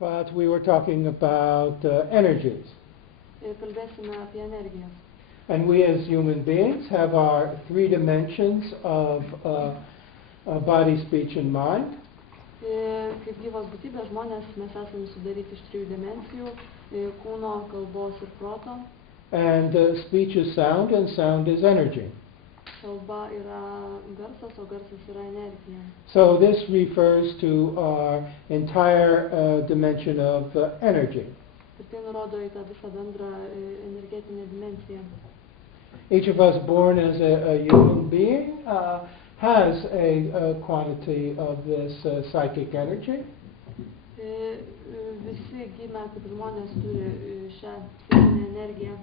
But we were talking about energies. Kalbėsime apie energijas. And we as human beings have our three dimensions of body, speech, and mind. Kaip gyvos būtybės žmonės mes esame sudaryti iš trijų dimensijų – kūno, kalbos ir proto. And speech is sound, and sound is energy. Kalba yra garsas, o garsas yra energija. So this refers to our entire dimension of energy. Ir tai nurodo į tą visą bendrą energetinę dimensiją. Each of us born as a human being has a quantity of this psychic energy. Visi gimę kaip žmonės turi šią psichinę energiją.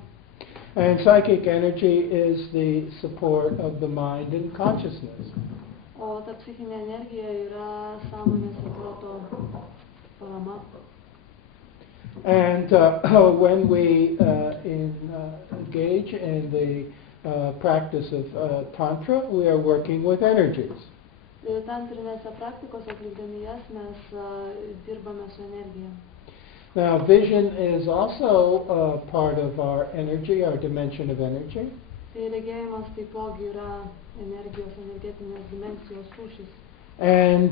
And psychic energy is the support of the mind and consciousness. O ta psichinė energija yra sąmonės ir proto parama. And when we engage in the practice of Tantra, we are working with energies. Tantrinėse praktikose atlikdami jas mes dirbame su energija. Now, vision is also part of our energy, our dimension of energy. Tai regėjimas taipogi yra energijos, energetinės dimensijos rūšis. And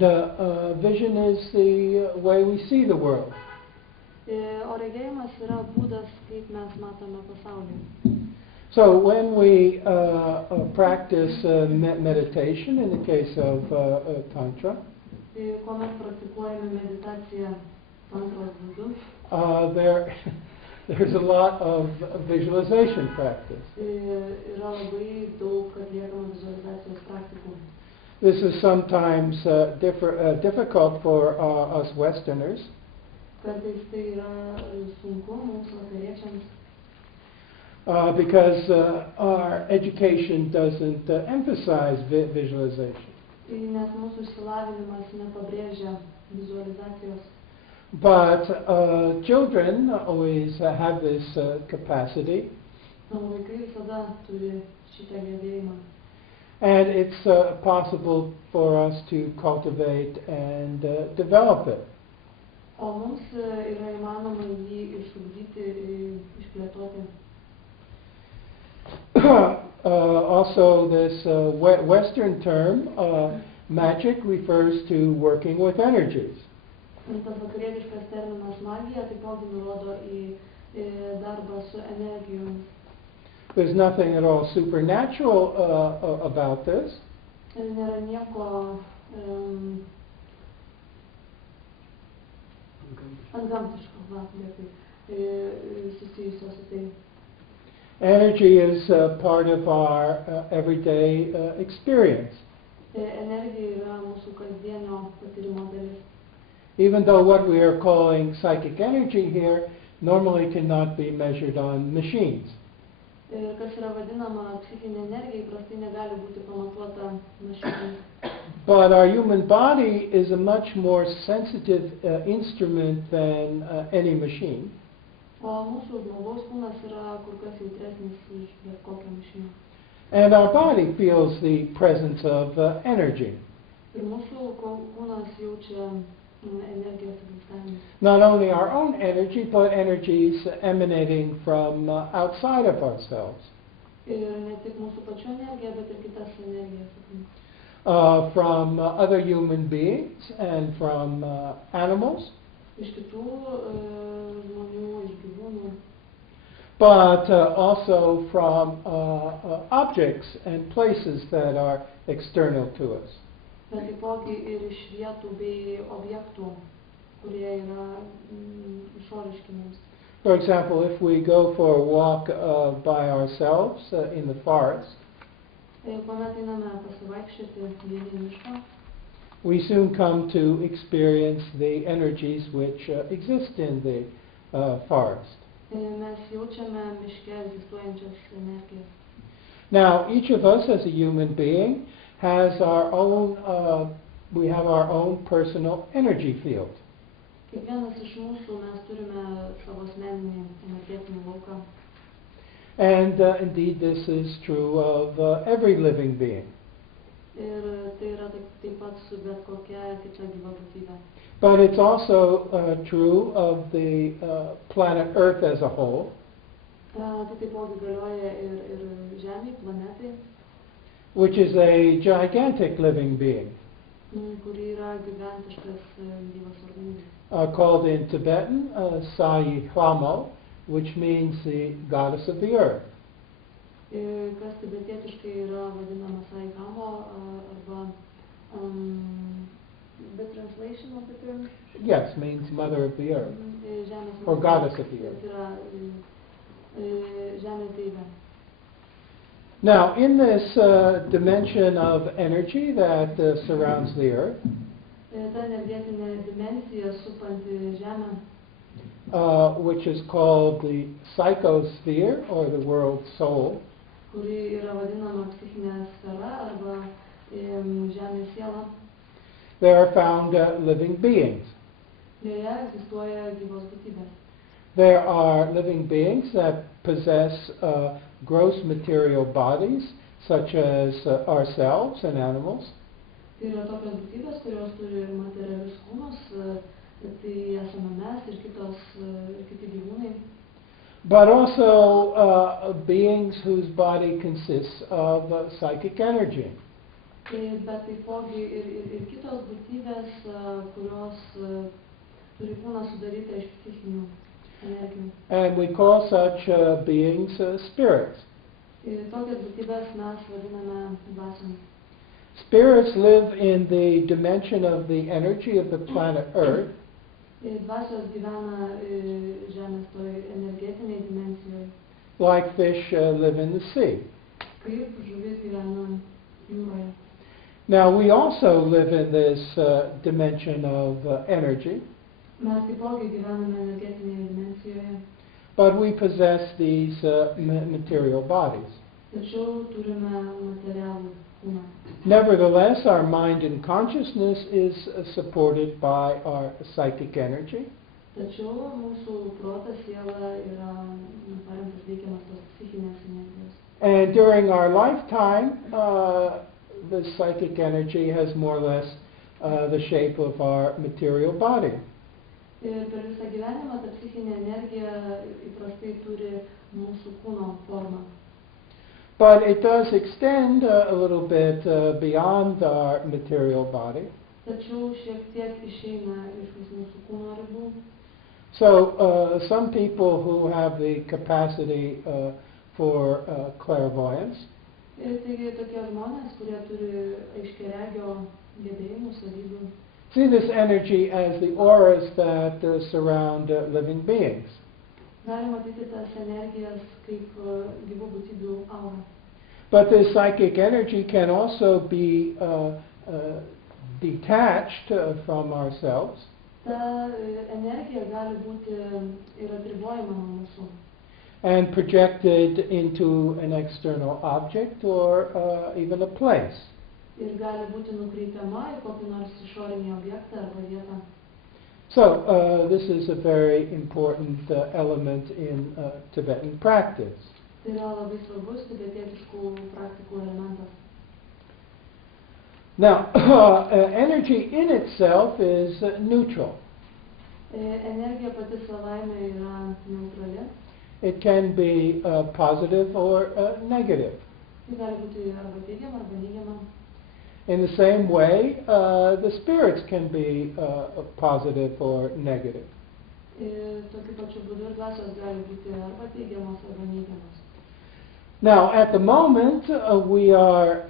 vision is the way we see the world. O regėjimas yra būdas, kaip mes matome pasaulį. So when we practice meditation, in the case of Tantra, Kuomet praktikuojame meditaciją tantros būdu, there's a lot of visualization practice. Yra labai daug atliekama vizualizacijos praktikų. This is sometimes difficult for us Westerners. Kartais tai yra sunku mums vakariečiams. Because our education doesn't emphasize visualization. Nes mūsų išsilavinimas nepabrėžia vizualizacijos. But children always have this capacity. Vaikai visada turi šitą gebėjimą. And it's possible for us to cultivate and develop it. O mums yra įmanoma jį išugdyti, išplėtoti. Also, this Western term, magic, refers to working with energies. Tas vakarietiškas terminas magija taipogi nurodo į darbą su energijomis. There's nothing at all supernatural about this. Nėra nieko antgamtiško, susijusio su tai. Energy is part of our everyday experience. Energija yra mūsų kasdienio patyrimo dalis. Even though what we are calling psychic energy here normally cannot be measured on machines. Kas yra vadinama psichinė energija, įprastai negali būti pamatuota mašinomis. But our human body is a much more sensitive instrument than any machine. O mūsų žmogaus kūnas yra kur kas jautresnis už bet kokią mašiną. And our body feels the presence of energy. Ir mūsų kūnas jaučia energijos egzistavimą. Not only our own energy, but energies emanating from outside of ourselves. Ir ne tik mūsų pačių energija, bet ir kitas energijas. From other human beings and from animals. Iš kitų žmonių, iš gyvūnų. But also from objects and places that are external to us. Bet taipogi ir iš vietų bei objektų, kurie yra išoriški mums. For example, if we go for a walk by ourselves in the forest, Kuomet einame pasivaikščioti vieni į mišką, we soon come to experience the energies which exist in the forest. Mes jaučiame miške egzistuojančias energijas. Now, each of us as a human being has our own, we have our own personal energy field. Kiekvienas iš mūsų mes turime savo asmeninį energetinį lauką. And indeed, this is true of every living being. Ir tai yra taip pat su bet kokia kita gyva būtybė. But it's also true of the planet Earth as a whole. Tai taipogi galioja ir Žemei, planetai, Which is a gigantic living being, kuri yra gigantiškas gyvas organizmas. called in Tibetan Sayi Hlamo, which means the goddess of the earth. Kas tibetietiškai yra vadinama Sai Hamo arba the translation of the term. Yes, means mother of the earth, Žemės or motina. goddess of the earth. Tai yra Žemės deivė. Now, in this dimension of energy that surrounds the earth, Ta energetinė dimensija supanti Žemę, which is called the psychosphere, or the world soul, kuri yra vadinama psichinė sfera arba Žemės siela, there are found living beings. joje egzistuoja gyvos būtybės. There are living beings that possess gross material bodies, such as ourselves and animals. Tai yra tokios būtybės, kurios turi materialius kūnus, tai esame mes ir kiti gyvūnai. But also beings whose body consists of psychic energy. Bet taipogi ir kitos būtybės, kurios turi kūną sudarytą iš psichinių energijų. And we call such beings spirits. Ir tokias būtybės mes vadiname dvasiomis. Spirits live in the dimension of the energy of the planet Earth, Dvasios gyvena Žemės toj energetinėj dimensijoje, like fish live in the sea. kaip žuvis gyvena jūroje. Now, we also live in this dimension of energy, Mes taipogi gyvename energetinėje dimensijoje, but we possess these material bodies. tačiau turime materialų kūną. Nevertheless, our mind and consciousness is supported by our psychic energy, Tačiau mūsų protas, siela yra paremtas veikiamas tos psichinės energijos. and during our lifetime, the psychic energy has more or less the shape of our material body. Ir per visą gyvenimą ta psichinė energija įprastai turi mūsų kūno formą. But it does extend a little bit beyond our material body. Tačiau šiek tiek išeina iš mūsų kūno ribų. So some people who have the capacity for clairvoyance Ir taigi tokie žmonės, kurie turi aiškiaregio gebėjimų, savybių, see this energy as the auras that surround living beings. galima matyti tas energijas kaip gyvų būtybių aurą. But this psychic energy can also be detached from ourselves Ta energija gali būti ir atribojama nuo mūsų and projected into an external object or even a place. ir gali būti nukreipiama į kokį nors išorinį objektą arba vietą. So this is a very important element in Tibetan practice. Tai yra labai svarbus tibetietiškų praktikų elementas. Now, energy in itself is neutral. Energija pati savaime yra neutrali. It can be positive or negative. Tai gali būti arba teigiama, arba neigiama. In the same way, the spirits can be positive or negative. Ir tokiu pačiu būdu ir dvasios gali būti arba teigiamos, arba neigiamos. Now, at the moment, we are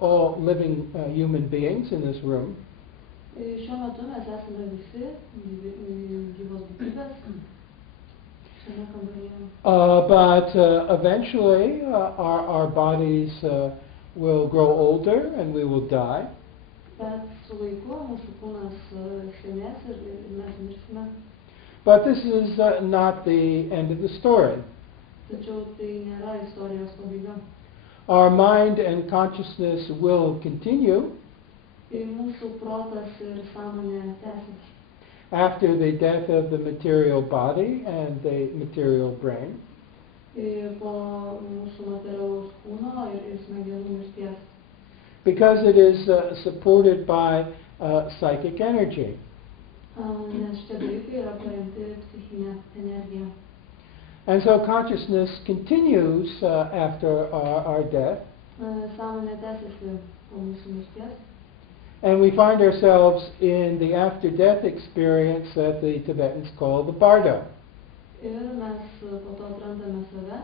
all living human beings in this room. Šiuo metu mes esame visi gyvos būtybės šiame kambaryje. But eventually, our bodies will grow older and we will die. Bet su laiku mūsų kūnas senės ir mes mirsime. But this is not the end of the story. Tačiau tai nėra istorijos pabaiga. Our mind and consciousness will continue Ir mūsų protas ir sąmonė tęsis. after the death of the material body and the material brain. Ir po mūsų materialaus kūno ir smegenų mirties. because it is supported by psychic energy. Nes šitie dalykai yra paremti psichinė energija. And so consciousness continues after our death. Sąmonė tęsiasi po mūsų mirties. And we find ourselves in the after-death experience that the Tibetans call the bardo. Ir mes po to atrandame save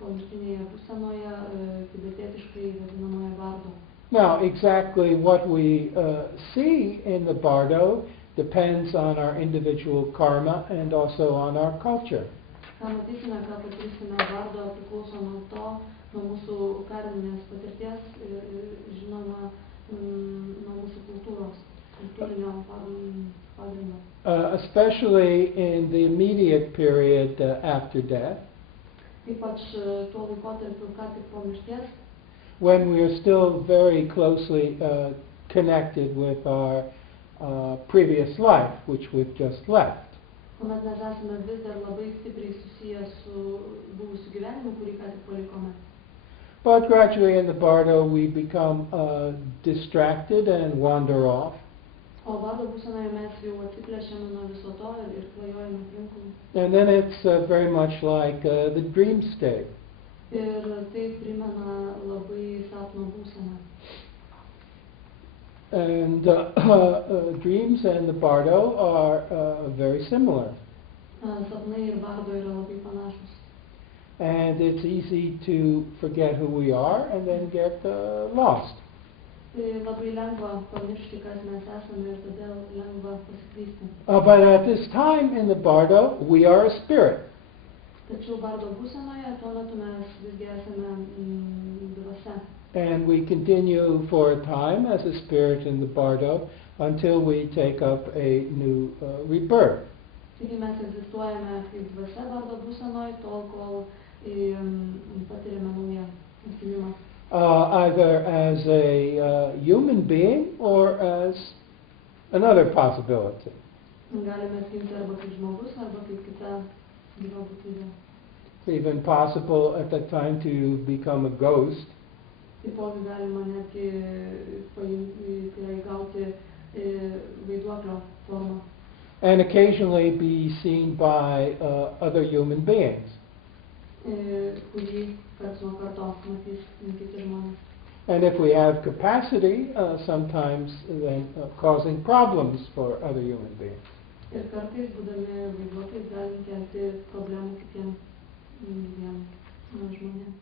pomirtinėje būsenoje, tibetietiškai vadinamoje bardo. Now, exactly what we see in the bardo depends on our individual karma and also on our culture. Ką matysime, ką patirsime bardo, priklauso nuo to, nuo mūsų karminės patirties ir žinoma, nuo mūsų kultūros, kultūrinio pagrindo. Especially in the immediate period after death, Ypač tuo laikotarpiu, ką tik po mirties, when we are still very closely connected with our previous life, which we've just left. kuomet mes esame vis dar labai stipriai susiję su buvusiu gyvenimu, kurį ką tik palikome. But gradually in the bardo we become distracted and wander off. O bardo būsenoje mes jau atsiplėšiame nuo viso to ir klajojame aplinkui. And then it's very much like the dream state. Ir tai primena labai sapno būseną. And dreams and the bardo are very similar. Sapnai ir bardo yra labai panašus. And it's easy to forget who we are and then get lost. Tai labai lengva pamiršti, kas mes esame ir todėl lengva pasiklysti. But at this time in the bardo, we are a spirit. Tačiau bardo būsenoje tuo metu mes visgi esame dvasia. And we continue for a time as a spirit in the bardo until we take up a new rebirth. Taigi mes egzistuojame kaip dvasia bardo būsenoje, tol kol patiriame naują atgimimą. Either as a human being or as another possibility. Galime atgimti arba kaip žmogus, arba kaip kita gyva būtybė. It's even possible at that time to become a ghost. Taipogi galima netgi įgauti vaiduoklio formą. And occasionally be seen by other human beings. Kurį karts nuo karto matys kiti žmonės. And if we have capacity, sometimes then causing problems for other human beings. Ir kartais, būdami vaiduokliais, galim kelti problemų kitiem žmonėm.